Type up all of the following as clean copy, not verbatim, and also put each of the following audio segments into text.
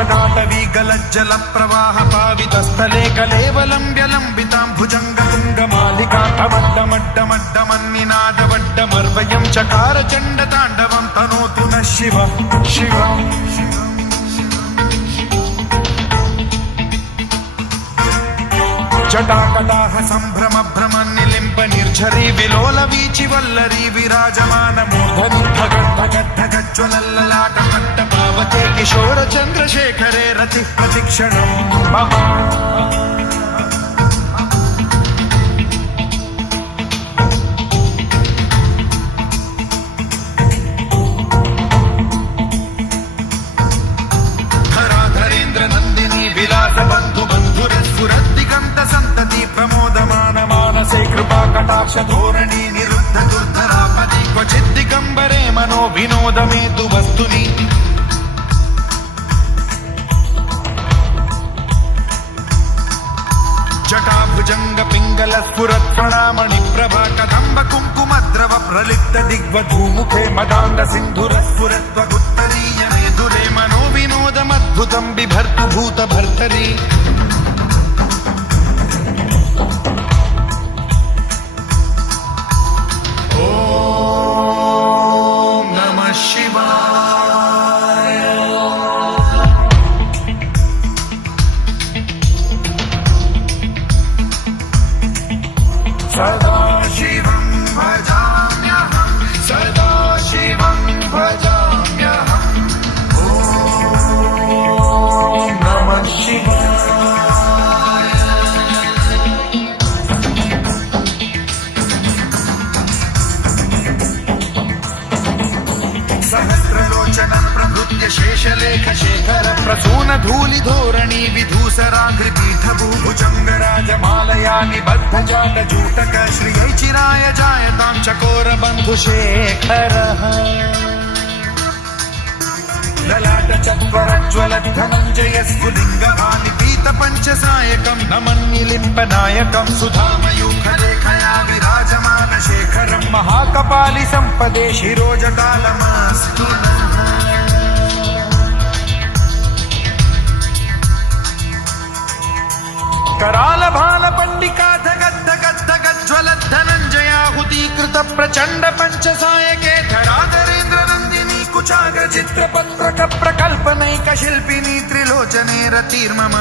जटाटवीगलज्जल प्रवाह पावितस्थले कलेवलम्ब्य लम्बितां भुजङ्गतुङ्गमालिकान्तमड्डमड्डमड्डमन्निनादवड्डमर्वयं चकार चण्डताण्डवं तनोतु नः शिवः शिवम् जटाकटाह सम्भ्रम भ्रम निलिम्ब निर्झरी विलोल वीचि वल्लरी विराजमान मूर्धनि धगद्धगद्धगज्ज्वलल्ललाट पट्ट पावके किशोर चन्द्रशेखरे रति प्रतिक्षणं मम धराधरेन्द्र नन्दिनी विलास बन्धु बन्धुरस्फुरद्दिगन्त सन्तति प्रमोदमान मानसे कृपा कटाक्ष धोरणी निरुद्ध दुर्धरापदि क्वचित् दिगम्बरे मनो विनोद मेतु वस्तुनि जटाभुजंग पिंगल स्फुरत्फणामणि प्रभा कदम्ब कुङ्कुमद्रव प्रलिप्त दिग्वधूमुखे मदान्द सिन्धुर स्फुरत्वगुत्तरीय मेधुरे मनो विनोदमद्भुतं बिभर्तु भूत भर्तरि ॐ नमः शिवाय सदा शिवं भजाम्यहं सदा शिवं भजाम्यहम् ॐ नमः शिवाय सहस्रलोचन प्रभृत्य शेषलेख शेखर प्रसून धूलि धोरणी विधूसराघ्रिपीठ भुजंगराजमालया निबद्ध जाट जूटक श्रियै चिराय जायतां चकोर बन्धुशेखरः ललाट चत्वरज्ज्वल धनञ्जय स्फुलिङ्गभानि पीत पञ्चसायकं नमन्निलिम्पनायकं सुधामयूखलेखया विराजमान शेखरं महाकपालि सम्पदे शिरोजकालमस्तु नः कराल भाल पंडिका धगद्धगद्धगज्ज्वल धनञ्जयाहुतीकृत प्रचण्ड पञ्चसायके धराधरेन्द्र नन्दिनी कुचाग्र चित्रपत्रक प्रकल्पनैक शिल्पिनी त्रिलोचने रतिर्मम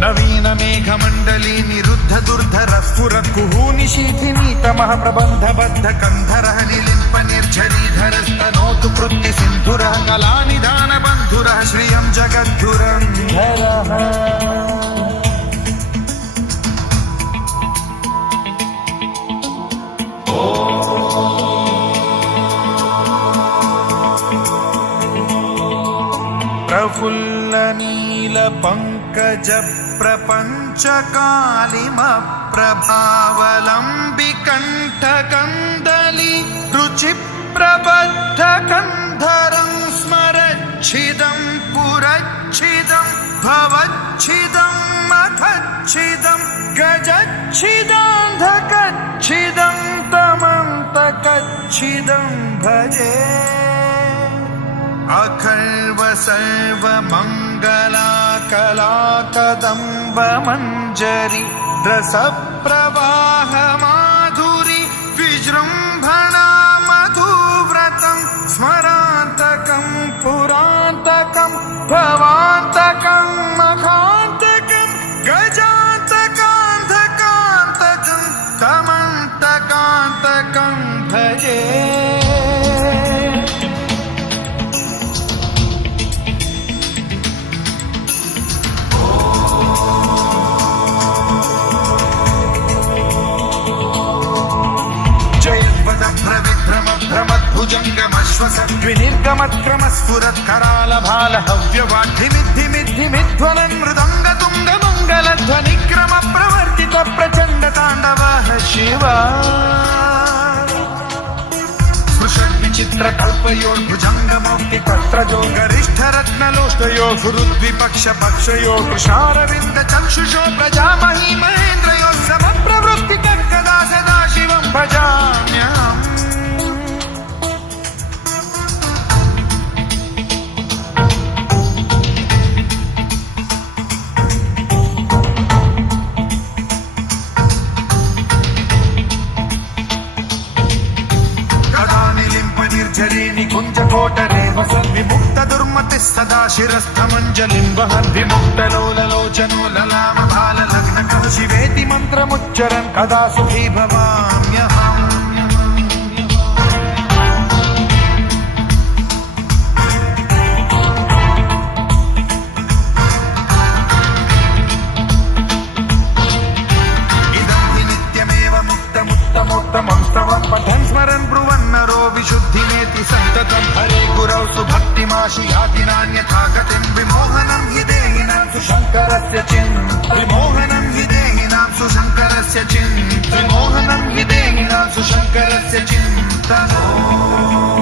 नवीन मेघमण्डली निरुद्ध दुर्धर स्फुर कुहूनि शीथिनी तमः प्रबन्ध बद्ध कन्धरः निलिम्प निर्झरीधरस्तनोतु कृत्ति सिन्धुरः कलानिधान बन्धुरः श्रियं जगद्धुरन्धरः प्रफुल्ल नील पंकज प्रपंच कालिम प्रभावलंबि कंठ कंदली रुचि प्रबद्ध कंधरं स्मरच्छिदं पुरच्छिदं भवच्छिदं मखच्छिदं गजच्छिदान्धकच्छिदं तमन्तकच्छिदं भजे अखर्व सर्व मंगला कला कदम्ब मंजरी रस प्रवाह माधुरी विजृंभणा मधुव्रतं स्मरान्तकं पुरान्तकं भवान्तकं मखान्तकं गजान्तकान्धकान्तकं तमन्तकान्तकं भजे भ्रमद्विनिर्गमत्क्रम स्फुरत् कराल भाल हव्यवाढ्धिमिद्धिमिद्धिमिध्वलन मृदंग तुंग मंगल ध्वनिक्रम प्रवर्तित प्रचंड तांडवः शिवा विचित्र कल्पयोर्भुजंग मौक्ति पत्रजो गरिष्ठ रत्नलोष्टयो गुरुद्विपक्ष पक्षयो कृशारविंद चक्षुषो प्रजामही महेन्द्रयो समप्रवृत्ति कदा सदा शिवं भजाम्यहम् सदा शिरस्थमञ्जलिं वहन् विमुक्तलोललोचनो ललामभाललग्नकः शिवेति मन्त्रमुच्चरन् कदा सुखी भवाम्यहम् उत्तमोत्तमं स्तवं पठन् स्मरन् ब्रुवन्नरो विशुद्धिमेति सन्ततं हरे गुरौ सुभक्तिमाशु याति नान्यथा गतिं विमोहनं हि देहिनां सुशङ्करस्य विमोहनं हि देहिनां सुशङ्करस्य विमोहनं हि देहिनां सुशङ्करस्य चिन्तनम्